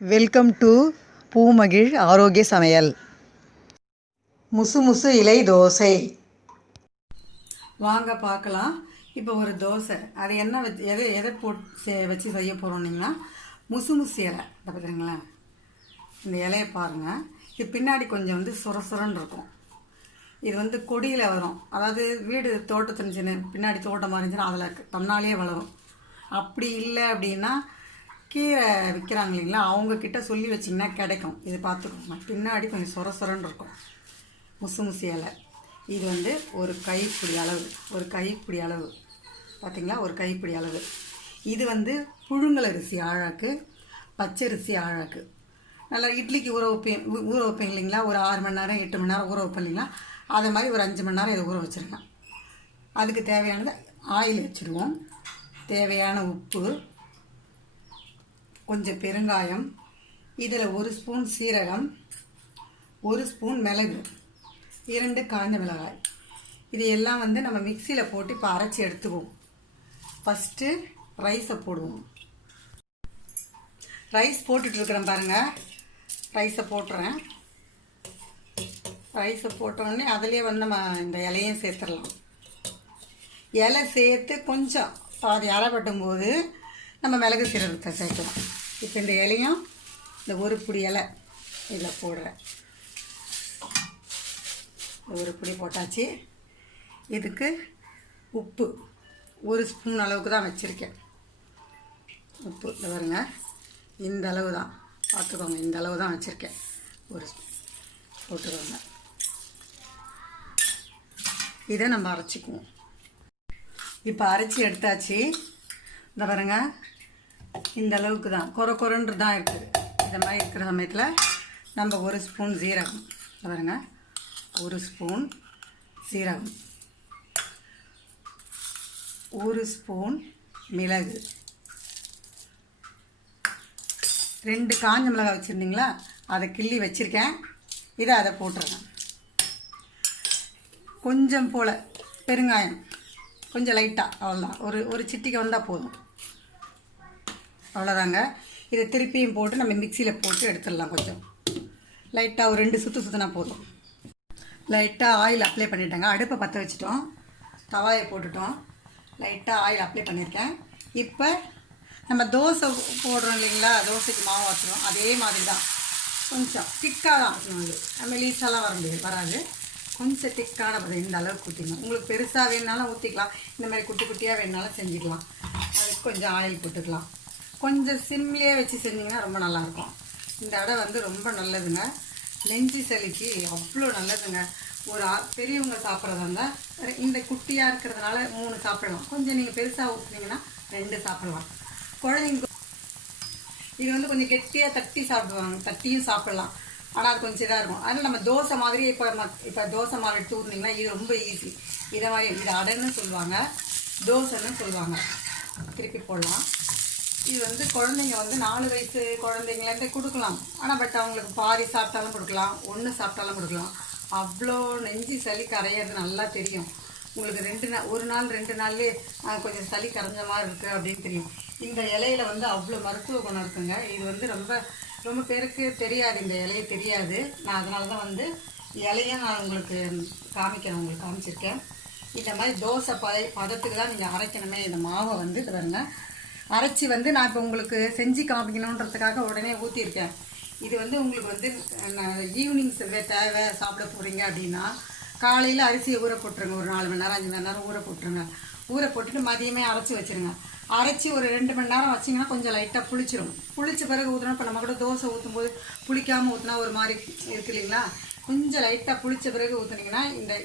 Welcome to பூமகிழ் ஆரோக்கிய சமையல். முசு முசு இலை தோசை வாங்க பார்க்கலாம். இப்போ ஒரு தோசை அது என்ன எதை போட்டு வச்சு செய்ய போகிறோம்னிங்கன்னா முசு முசு இலை. அதை பார்த்துருங்களா, இந்த இலையை பாருங்கள். இது பின்னாடி கொஞ்சம் சுரசுரன்னு இருக்கும். இது கொடியில் வரும். அதாவது வீடு தோட்டத்துன்னு பின்னாடி தோட்டமாக இருந்துச்சுன்னா அதில் தன்னாலே வளரும். அப்படி இல்லை அப்படின்னா கீரை விற்கிறாங்க இல்லைங்களா, அவங்கக்கிட்ட சொல்லி வச்சிங்கன்னா கிடைக்கும். இது பார்த்துக்கோங்க, பின்னாடி கொஞ்சம் சொரன்னு இருக்கும். முசு முசு இலை. இது ஒரு கைப்பிடி அளவு பார்த்திங்களா, ஒரு கைப்பிடி அளவு. இது புழுங்கல் அரிசி ஆழாக்கு, பச்சரிசி ஆழாக்கு. நல்லா இட்லிக்கு ஊற வைப்பேன் இல்லைங்களா, ஒரு 6 மணி நேரம் 8 மணி நேரம் ஊற வைப்பேன் இல்லைங்களா, அதை மாதிரி ஒரு 5 மணி நேரம் இதை ஊற வச்சுருங்க. அதுக்கு தேவையானது ஆயில் வச்சுருவோம், தேவையான உப்பு, கொஞ்சம் பெருங்காயம், இதில் 1 ஸ்பூன் சீரகம், 1 ஸ்பூன் மிளகு, 2 காஞ்ச மிளகாய். இது எல்லாம் நம்ம மிக்சியில் போட்டு இப்போ அரைச்சி எடுத்துக்குவோம். ஃபஸ்ட்டு ரைஸை போடுவோம். ரைஸ் போட்டுட்ருக்குறேன் பாருங்கள். ரைஸை போட்டுறேன். ரைஸை போட்டோடனே அதிலே நம்ம இந்த இலையும் சேர்த்துடலாம். இலை சேர்த்து கொஞ்சம் பாதி அரைப்பட்டும் போது நம்ம மிளகு சீரகத்தை சேர்க்கலாம். இப்போ இந்த இலையும் இந்த ஒரு பிடி இலை இதில் போடுறேன். ஒரு பிடி போட்டாச்சு. இதுக்கு உப்பு 1 ஸ்பூன் அளவுக்கு தான் வச்சுருக்கேன். உப்பு இந்த பாருங்க, இந்த அளவு தான் பார்த்துக்கோங்க, இந்த அளவு தான் வச்சுருக்கேன். 1 ஸ்பூன் போட்டுக்கோங்க. இதை நம்ம அரைச்சிக்குவோம். இப்போ அரைச்சி எடுத்தாச்சு. இந்த பாருங்க, இந்த அளவுக்கு தான் குறன்னு தான் இருக்குது. இந்த மாதிரி இருக்கிற சமயத்தில் நம்ம 1 ஸ்பூன் சீரகம், இந்த பாருங்க 1 ஸ்பூன் சீரகம், 1 ஸ்பூன் மிளகு, 2 காஞ்ச மிளகாய் வச்சுருந்தீங்களா, அதை கிள்ளி வச்சுருக்கேன். அதை போட்டுருங்க. கொஞ்சம் போல் பெருங்காயம், கொஞ்சம் லைட்டாக, அவ்வளோதான். ஒரு சிட்டிக்கு வந்தால் போதும், அவ்வளோதாங்க. இதை திருப்பியும் போட்டு நம்ம மிக்சியில் போட்டு எடுத்துடலாம். கொஞ்சம் லைட்டாக ஒரு 2 சுற்று சுற்றினா போதும். லைட்டாக ஆயில் அப்ளை பண்ணிட்டேங்க. அடுப்பை பற்ற வச்சுட்டோம், தவாயை போட்டுட்டோம், லைட்டாக ஆயில் அப்ளை பண்ணியிருக்கேன். இப்போ நம்ம தோசை போடுறோம் இல்லைங்களா, தோசைக்கு மாவு ஆற்றுறோம், அதே மாதிரி தான். கொஞ்சம் திக்காக தான் ஆற்றணும். நம்ம லீஸாலாம் வராது. கொஞ்சம் திக்கான பதில் இந்த அளவுக்கு ஊற்றிக்கணும். உங்களுக்கு பெருசாக வேணுனாலும் ஊற்றிக்கலாம், இந்த மாதிரி குட்டி குட்டியாக வேணுனாலும் செஞ்சுக்கலாம். அதுக்கு கொஞ்சம் ஆயில் போட்டுக்கலாம். கொஞ்சம் சிம்லேயே வச்சு செஞ்சிங்கன்னா ரொம்ப நல்லாயிருக்கும். இந்த அடை ரொம்ப நல்லதுங்க. நெஞ்சு சளிக்கு அவ்வளோ நல்லதுங்க. ஒரு பெரியவங்க சாப்பிட்றதா இருந்தால் இந்த குட்டியாக இருக்கிறதுனால 3 சாப்பிடலாம். கொஞ்சம் நீங்கள் பெருசாக ஊற்றுனீங்கன்னா 2 சாப்பிடலாம். குழந்தைங்க இது கொஞ்சம் கெட்டியாக தட்டி சாப்பிடுவாங்க, தட்டியும் சாப்பிடலாம். ஆனால் அது கொஞ்சம் இதாக இருக்கும். அதனால் நம்ம தோசை மாதிரி இப்போ தோசை மாவு எடுத்து ஊற்றினீங்கன்னா இது ரொம்ப ஈஸி. இதை மாதிரி இது அடைன்னு சொல்லுவாங்க, தோசைன்னு சொல்லுவாங்க. திருப்பி போடலாம். இது குழந்தைங்க 4 வயசு குழந்தைங்கலேருந்து கொடுக்கலாம். ஆனால் அவங்களுக்கு பாதி சாப்பிட்டாலும் கொடுக்கலாம், 1 சாப்பிட்டாலும் கொடுக்கலாம். அவ்வளோ நெஞ்சு சளி கரையிறது நல்லா தெரியும் உங்களுக்கு. 1 நாள் 2 நாள்லேயே கொஞ்சம் சளி கரைஞ்ச மாதிரி இருக்குது அப்படின்னு தெரியும். இந்த இலையில அவ்வளோ மருத்துவ குணம் இருக்குங்க. இது ரொம்ப பேருக்கு தெரியாது, இந்த இலையை தெரியாது. நான் அதனால தான் இலையை நான் உங்களுக்கு காமிச்சிருக்கேன். இந்த மாதிரி தோசை பதத்துக்கு தான் நீங்கள் அரைக்கணுமே. இந்த மாவை இது பாருங்க, அரைச்சி நான் இப்போ உங்களுக்கு செஞ்சு காமிக்கணுன்றதுக்காக உடனே ஊற்றிருக்கேன். இது உங்களுக்கு ஈவினிங் தேவை சாப்பிட போகிறீங்க அப்படின்னா காலையில் அரிசியை ஊற போட்டுருங்க. ஒரு 4 மணி நேரம் 5 மணி நேரம் ஊற போட்டுருங்க. ஊற போட்டுட்டு மதியமே அரைச்சி வச்சுருங்க. அரைச்சி ஒரு 2 மணி நேரம் வச்சிங்கன்னா கொஞ்சம் லைட்டாக புளிச்சிடும். புளிச்ச பிறகு ஊற்றினா, இப்போ நம்ம கூட தோசை ஊற்றும் போது புளிக்காமல் ஊற்றினா ஒரு மாதிரி இருக்கு இல்லைங்களா, கொஞ்சம் லைட்டாக புளிச்ச பிறகு ஊற்றுனீங்கன்னா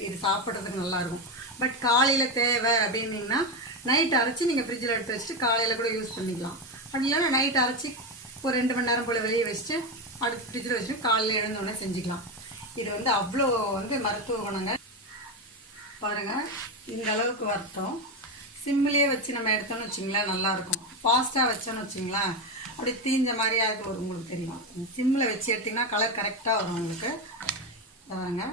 இது சாப்பிட்றதுக்கு நல்லாயிருக்கும். பட் காலையில் தேவை அப்படின்னீங்கன்னா நைட் அரைச்சி நீங்கள் ஃப்ரிட்ஜில் எடுத்து வச்சுட்டு காலையில் கூட யூஸ் பண்ணிக்கலாம். அப்படி இல்லைன்னா நைட் அரைச்சி ஒரு 2 மணி நேரம் போல் வெளியே வச்சுட்டு அடுத்து ஃப்ரிட்ஜில் வச்சுட்டு காலையில் எழுந்தோடனே செஞ்சுக்கலாம். இது அவ்வளோ மருத்துவ குணங்க. பாருங்கள், இந்த அளவுக்கு வரட்டும். சிம்மிலே வச்சு நம்ம எடுத்தோம்னு வச்சிங்களேன் நல்லாயிருக்கும். ஃபாஸ்ட்டாக வச்சோன்னு வச்சிங்களேன் அப்படி தீஞ்ச மாதிரியா இருக்குது. உங்களுக்கு தெரியும், சிம்மில் வச்சு எடுத்திங்கன்னா கலர் கரெக்டாக வரும் உங்களுக்கு. பாருங்க,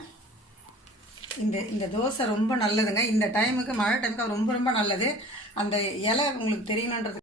இந்த தோசை ரொம்ப நல்லதுங்க. இந்த டைமுக்கு மழை டைமுக்கு ரொம்ப நல்லது. அந்த இலை உங்களுக்கு தெரியணுன்றதுக்கு